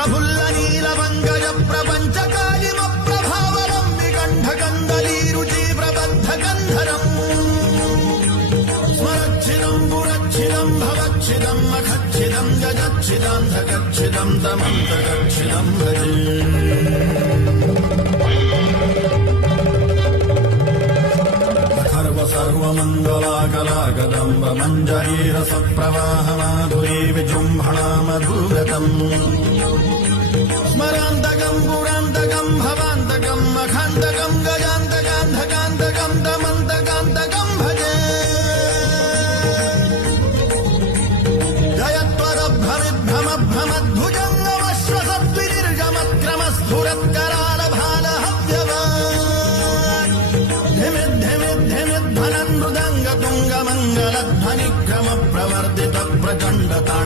प्रफुल्ल नीलमङ्गज प्रपञ्चकालिम प्रभावलम्बिकण्ठकन्दलीरुचि प्रबद्धकन्धरम् स्मरच्छिदम् पुरच्छिदम् भवच्छिदम् मखच्छिदम् जगच्छिदान्धकच्छिदम् तमन्तकच्छिदम् भजे सर्वमङ्गलाकलाकदम्ब मञ्जरीरसप्रवाहमाधुरी विजृम्भणा मधुव्रतम् स्मरान्तकम् पुरान्तकम् भवान्तकम् मखान्तकम् गजान्तकान्धकान्तकम् दमन्तकान्तकम् भजे जयत्वरभ्रमिद्भमभ्रमद्भुजङ्गमश्वसद्विनिर्गमक्रमस्फुरत्करालभालहव्यवा धिमिद्धनिद्धनिध्वनन् मृदङ्गतुङ्गमङ्गलध्वनिक्रम प्रवर्तित प्रचण्डता